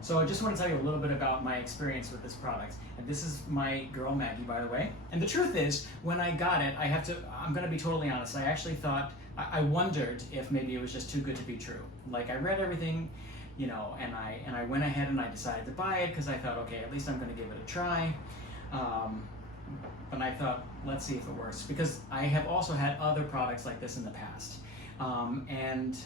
So I just want to tell you a little bit about my experience with this product. And this is my girl Maggie, by the way. And the truth is, when I got it, I'm going to be totally honest, I actually thought, I wondered if maybe it was just too good to be true. Like, I read everything, you know, and I went ahead and I decided to buy it because I thought, okay, at least I'm going to give it a try. But I thought, let's see if it works, because I have also had other products like this in the past. And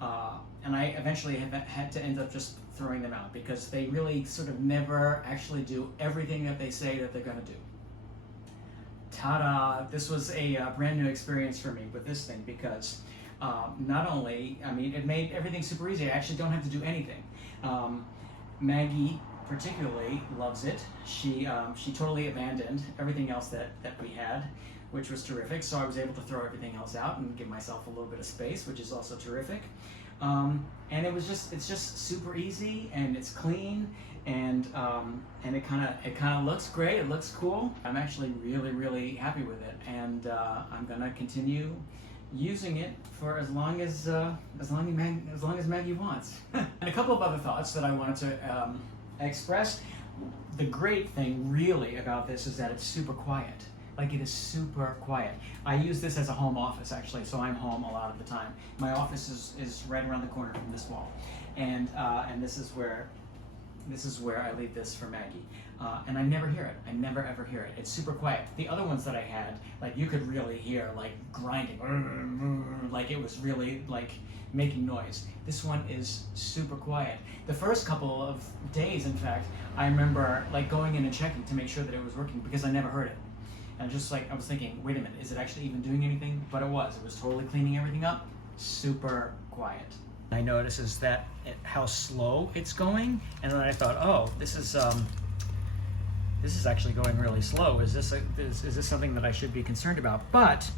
I eventually have had to end up just throwing them out because they really sort of never actually do everything that they say that they're going to do. Ta-da! This was a brand new experience for me with this thing because not only, I mean, it made everything super easy. I actually don't have to do anything. Maggie particularly loves it. She totally abandoned everything else that we had, which was terrific. So I was able to throw everything else out and give myself a little bit of space, which is also terrific. And it's just super easy, and it's clean, and it kind of looks great. It looks cool. I'm actually really happy with it, and I'm gonna continue using it for as long as Maggie wants. And a couple of other thoughts that I wanted to express. The great thing really about this is that it's super quiet. Like, it is super quiet. I use this as a home office, actually, so I'm home a lot of the time. My office is right around the corner from this wall, and this is where I leave this for Maggie. And I never hear it. I never ever hear it. It's super quiet. The other ones that I had, like, you could really hear, like, grinding, like it was really like making noise. This one is super quiet. The first couple of days, in fact, I remember like going in and checking to make sure that it was working because I never heard it. And just like, I was thinking, wait a minute, is it actually even doing anything? But it was totally cleaning everything up. Super quiet. I noticed is that how slow it's going, and then I thought, oh, this is actually going really slow. Is this something that I should be concerned about? But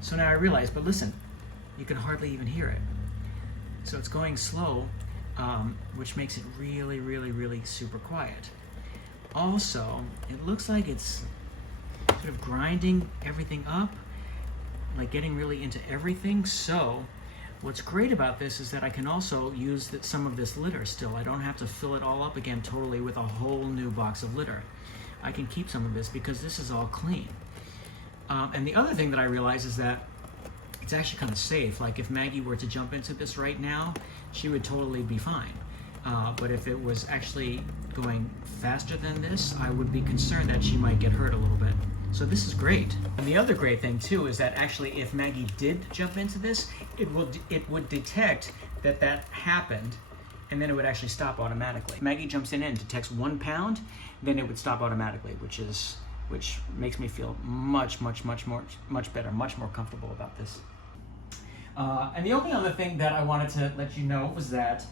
so now I realize, but listen, you can hardly even hear it. So it's going slow, which makes it really super quiet. Also, it looks like it's sort of grinding everything up, like getting really into everything. So what's great about this is that I can also use some of this litter still. I don't have to fill it all up again totally with a whole new box of litter. I can keep some of this because this is all clean. And the other thing that I realize is that it's actually kind of safe. Like, if Maggie were to jump into this right now, she would totally be fine. But if it was actually going faster than this, I would be concerned that she might get hurt a little bit. So this is great. And the other great thing too is that actually if Maggie did jump into this, it would detect that happened, and then it would actually stop automatically. If Maggie jumps in and detects 1 pound, then it would stop automatically, which makes me feel much better, much more comfortable about this. And the only other thing that I wanted to let you know was that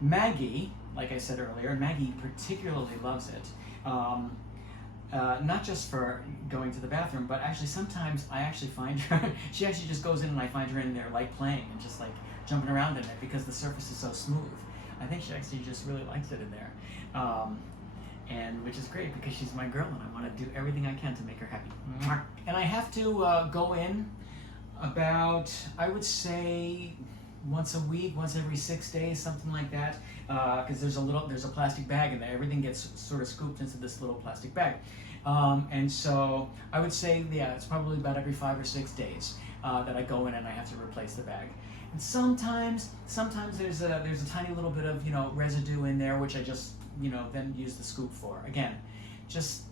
Maggie, like I said earlier, Maggie particularly loves it. Not just for going to the bathroom, but actually sometimes I actually find her, she actually just goes in and I find her in there like playing and just like jumping around in it because the surface is so smooth. I think she actually just really likes it in there. And which is great because she's my girl and I want to do everything I can to make her happy. And I have to go in about, I would say, once a week, once every 6 days, something like that, because there's a plastic bag in there. Everything gets sort of scooped into this little plastic bag, and so I would say, yeah, it's probably about every 5 or 6 days that I go in and I have to replace the bag. And sometimes there's a tiny little bit of residue in there, which I just then use the scoop for. Again, just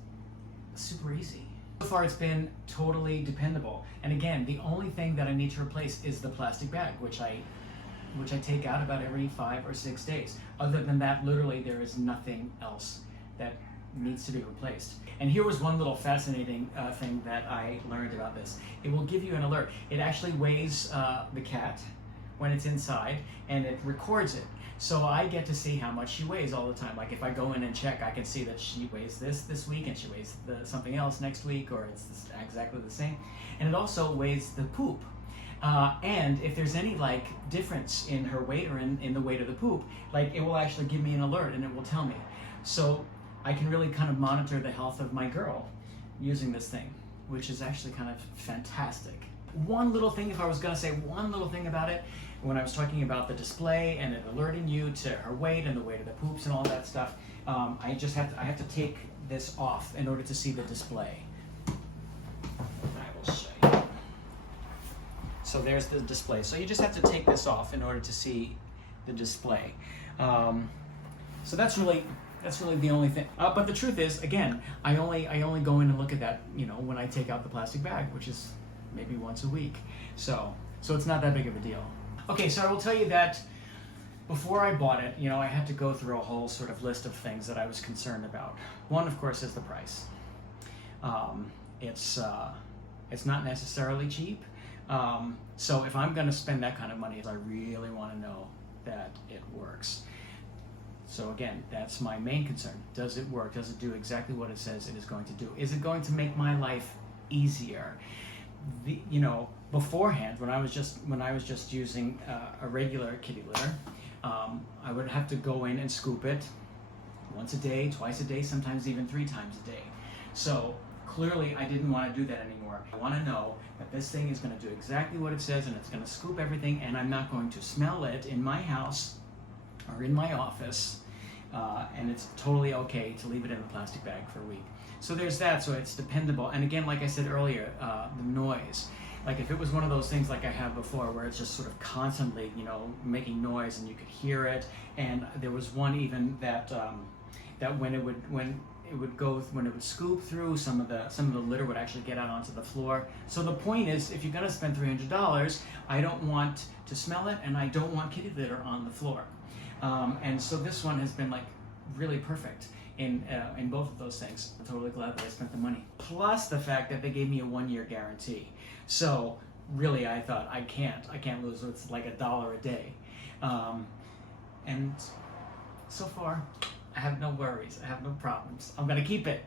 super easy. So far it's been totally dependable. And again, the only thing that I need to replace is the plastic bag, which I take out about every 5 or 6 days. Other than that, literally there is nothing else that needs to be replaced. And here was one little fascinating thing that I learned about this. It will give you an alert. It actually weighs the cat when it's inside, and it records it. So I get to see how much she weighs all the time. Like, if I go in and check, I can see that she weighs this week, and she weighs something else next week, or it's exactly the same. And it also weighs the poop. And if there's any like difference in her weight or in the weight of the poop, like, it will actually give me an alert and it will tell me. So I can really kind of monitor the health of my girl using this thing, which is actually kind of fantastic. one little thing, if I was going to say one little thing about it, when I was talking about the display and it alerting you to her weight and the weight of the poops and all that stuff, I have to take this off in order to see the display. I will show you. So there's the display. So you just have to take this off in order to see the display. So that's really the only thing. But the truth is, again, I only go in and look at that, you know, when I take out the plastic bag, which is maybe once a week. So it's not that big of a deal. Okay, so I will tell you that before I bought it, you know, I had to go through a whole sort of list of things that I was concerned about. One, of course, is the price. It's not necessarily cheap. So if I'm going to spend that kind of money, I really want to know that it works. So again, that's my main concern. Does it work? Does it do exactly what it says it is going to do? Is it going to make my life easier? You know, beforehand, when I was just using a regular kitty litter, I would have to go in and scoop it once a day, twice a day, sometimes even 3 times a day. So clearly I didn't want to do that anymore. I want to know that this thing is going to do exactly what it says, and it's going to scoop everything, and I'm not going to smell it in my house or in my office, and it's totally okay to leave it in a plastic bag for a week. So there's that, so it's dependable. And again, like I said earlier, the noise. Like if it was one of those things like I have before where it's just sort of constantly, you know, making noise and you could hear it, and there was one even that when it would scoop through, some of the litter would actually get out onto the floor. So the point is, if you're going to spend $300, I don't want to smell it, and I don't want kitty litter on the floor. And so this one has been like really perfect in both of those things. I'm totally glad that I spent the money. Plus the fact that they gave me a 1-year guarantee. So really, I thought I can't lose. It's like $1 a day, and so far I have no worries. I have no problems. I'm gonna keep it.